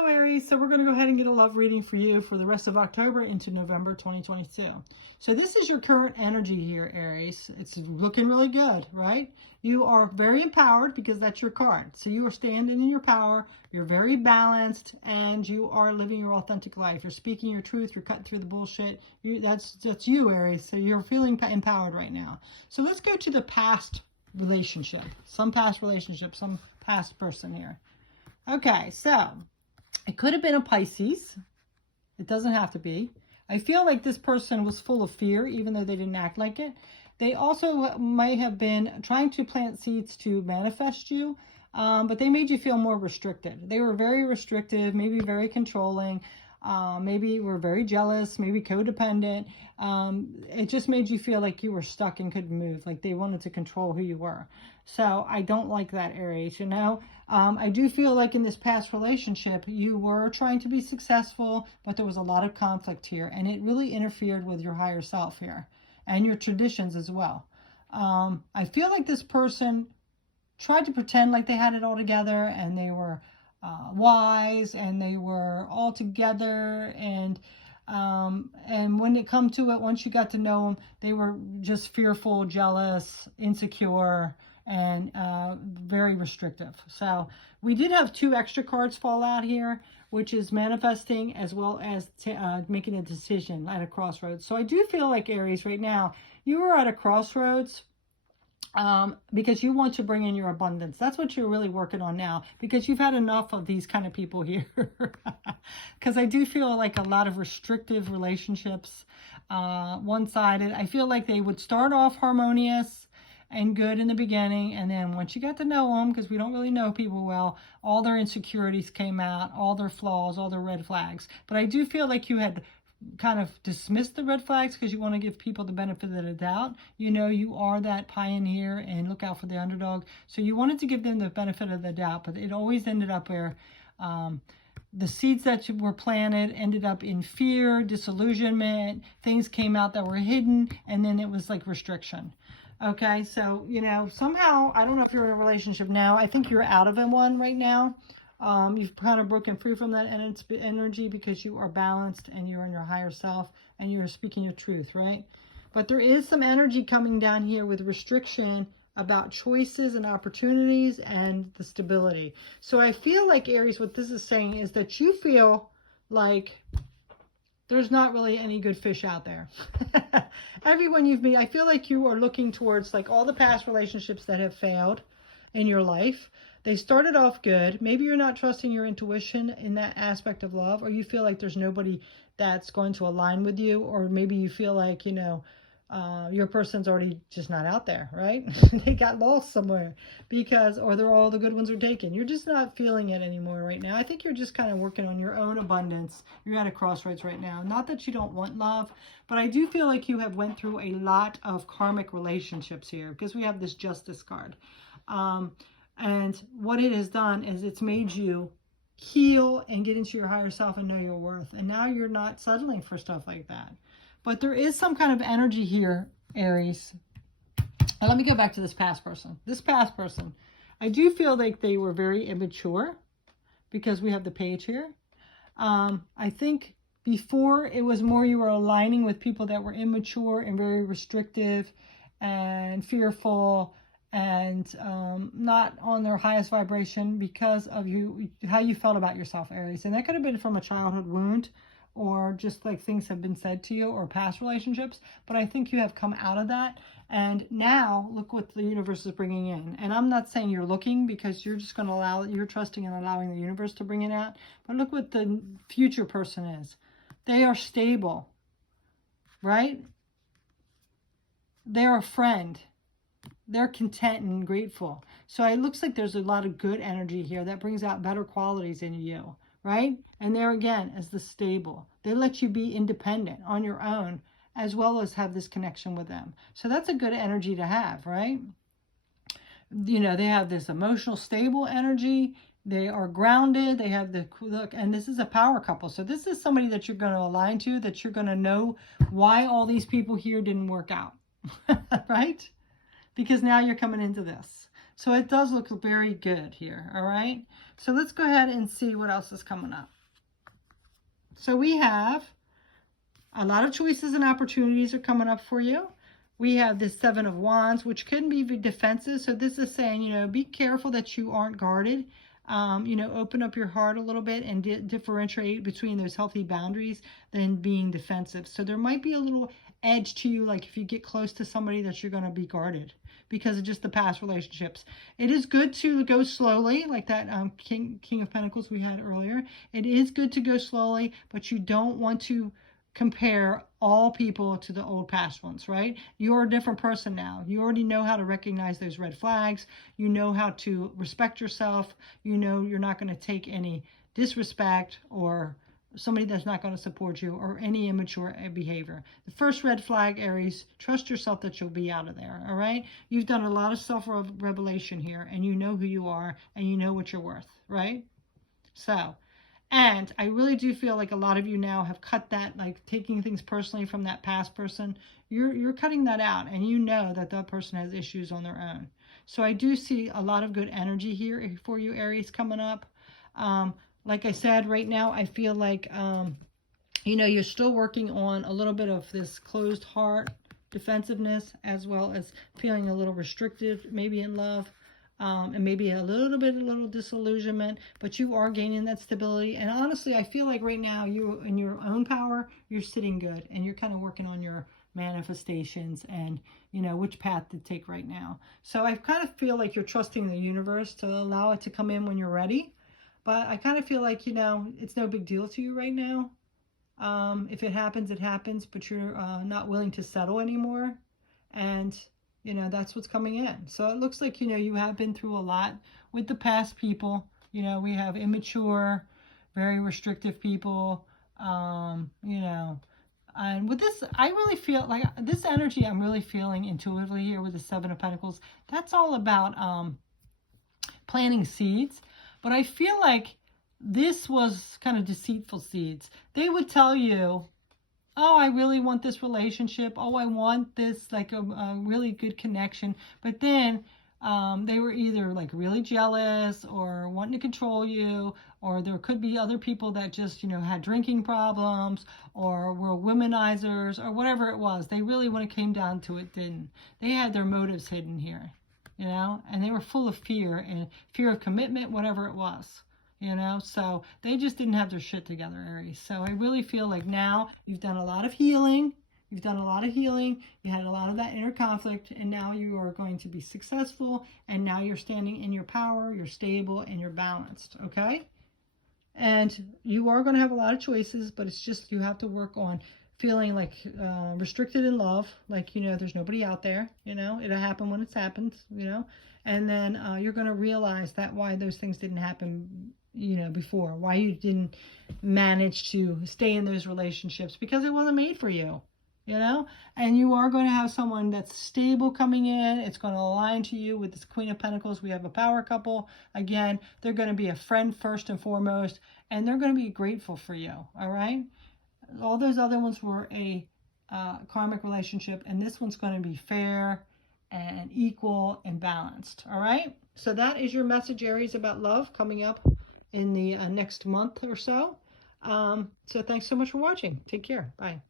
Hello Aries, so we're going to go ahead and get a love reading for you for the rest of October into November 2022. So this is your current energy here, Aries. It's looking really good, right? You are very empowered because that's your card. So you are standing in your power, you're very balanced, and you are living your authentic life. You're speaking your truth, you're cutting through the bullshit. That's you, Aries. So you're feeling empowered right now. So let's go to the past relationship. Some past relationship, some past person here. Okay, so it could have been a Pisces. It doesn't have to be. I feel like this person was full of fear, even though they didn't act like it. They also may have been trying to plant seeds to manifest you, but they made you feel more restricted. They were very restrictive, maybe very controlling, maybe were very jealous, maybe codependent. It just made you feel like you were stuck and couldn't move, like they wanted to control who you were. So I don't like that, Aries, you know. I do feel like in this past relationship, you were trying to be successful, but there was a lot of conflict here, and it really interfered with your higher self here and your traditions as well. I feel like this person tried to pretend like they had it all together and they were wise and they were all together, and when it come to it, once you got to know them, they were just fearful, jealous, insecure, and very restrictive. So we did have two extra cards fall out here, which is manifesting as well as making a decision at a crossroads. So I do feel like, Aries, right now you are at a crossroads because you want to bring in your abundance. That's what you're really working on now, because you've had enough of these kind of people here. Because I do feel like a lot of restrictive relationships, one-sided. I feel like they would start off harmonious and good in the beginning, and then once you got to know them, because we don't really know people well, all their insecurities came out, all their flaws, all their red flags. But I do feel like you had kind of dismissed the red flags because you want to give people the benefit of the doubt. You know, you are that pioneer and look out for the underdog. So you wanted to give them the benefit of the doubt, but it always ended up where the seeds that were planted ended up in fear, disillusionment, things came out that were hidden, and then it was like restriction. Okay, so, you know, somehow, I don't know if you're in a relationship now. I think you're out of one right now. You've kind of broken free from that energy because you are balanced and you're in your higher self and you're speaking your truth, right? But there is some energy coming down here with restriction about choices and opportunities and the stability. So I feel like, Aries, what this is saying is that you feel like there's not really any good fish out there. Everyone you've met, I feel like you are looking towards like all the past relationships that have failed in your life. They started off good. Maybe you're not trusting your intuition in that aspect of love, or you feel like there's nobody that's going to align with you, or maybe you feel like, you know, your person's already just not out there, right? They got lost somewhere or they're all the good ones are taken. You're just not feeling it anymore right now. I think you're just kind of working on your own abundance. You're at a crossroads right now. Not that you don't want love, but I do feel like you have went through a lot of karmic relationships here because we have this Justice card. And what it has done is it's made you heal and get into your higher self and know your worth. And now you're not settling for stuff like that. But there is some kind of energy here, Aries. And let me go back to this past person. This past person, I do feel like they were very immature because we have the page here. I think before it was more you were aligning with people that were immature and very restrictive and fearful and not on their highest vibration because of how you felt about yourself, Aries. And that could have been from a childhood wound, or just like things have been said to you, or past relationships. But I think you have come out of that. And now look what the universe is bringing in. And I'm not saying you're looking, because you're just going to allow it. You're trusting and allowing the universe to bring it out. But look what the future person is. They are stable, right? They're a friend. They're content and grateful. So it looks like there's a lot of good energy here that brings out better qualities in you, right? And there again is the stable. They let you be independent on your own, as well as have this connection with them. So that's a good energy to have, right? You know, they have this emotional stable energy. They are grounded. They have the look, and this is a power couple. So this is somebody that you're going to align to, that you're going to know why all these people here didn't work out, right? Because now you're coming into this. So it does look very good here, all right? So let's go ahead and see what else is coming up. So we have a lot of choices and opportunities are coming up for you. We have this Seven of Wands, which can be defensive. So this is saying, you know, be careful that you aren't guarded. You know, open up your heart a little bit and differentiate between those healthy boundaries than being defensive. So there might be a little edge to you, like if you get close to somebody that you're going to be guarded because of just the past relationships. It is good to go slowly, like that King of Pentacles we had earlier. It is good to go slowly, but you don't want to compare all people to the old past ones, right? You're a different person now. You already know how to recognize those red flags. You know how to respect yourself. You know you're not going to take any disrespect or somebody that's not going to support you or any immature behavior. The first red flag, Aries, trust yourself that you'll be out of there, all right? You've done a lot of self-revelation here, and you know who you are, and you know what you're worth, right? So, and I really do feel like a lot of you now have cut that, like taking things personally from that past person. You're cutting that out, and you know that that person has issues on their own. So I do see a lot of good energy here for you, Aries, coming up. Like I said, right now I feel like, you know, you're still working on a little bit of this closed heart defensiveness, as well as feeling a little restricted, maybe in love. And maybe a little disillusionment, but you are gaining that stability. And honestly, I feel like right now you, in your own power, you're sitting good, and you're kind of working on your manifestations and, you know, which path to take right now. So I kind of feel like you're trusting the universe to allow it to come in when you're ready. But I kind of feel like, you know, it's no big deal to you right now. If it happens, it happens, but you're not willing to settle anymore. And you know, that's what's coming in. So it looks like, you know, you have been through a lot with the past people. You know, we have immature, very restrictive people, you know, and with this, I really feel like this energy I'm really feeling intuitively here with the Seven of Pentacles. That's all about planting seeds. But I feel like this was kind of deceitful seeds. They would tell you, oh, I really want this relationship. Oh, I want this, like a really good connection. But then they were either like really jealous or wanting to control you, or there could be other people that just, you know, had drinking problems or were womanizers or whatever it was. They really, when it came down to it, didn't. They had their motives hidden here, you know, and they were full of fear and fear of commitment, whatever it was. You know, so they just didn't have their shit together, Aries. So I really feel like now you've done a lot of healing. You've done a lot of healing. You had a lot of that inner conflict, and now you are going to be successful. And now you're standing in your power, you're stable, and you're balanced, okay? And you are going to have a lot of choices, but it's just you have to work on feeling like restricted in love, like, you know, there's nobody out there, you know, it'll happen when it's happened, you know, and then you're going to realize that why those things didn't happen, you know, before, why you didn't manage to stay in those relationships, because it wasn't made for you, you know, and you are going to have someone that's stable coming in. It's going to align to you with this Queen of Pentacles. We have a power couple. Again, they're going to be a friend first and foremost, and they're going to be grateful for you, all right? All those other ones were a karmic relationship, and this one's going to be fair and equal and balanced, all right? So that is your message, Aries, about love coming up in the next month or so. So thanks so much for watching. Take care. Bye.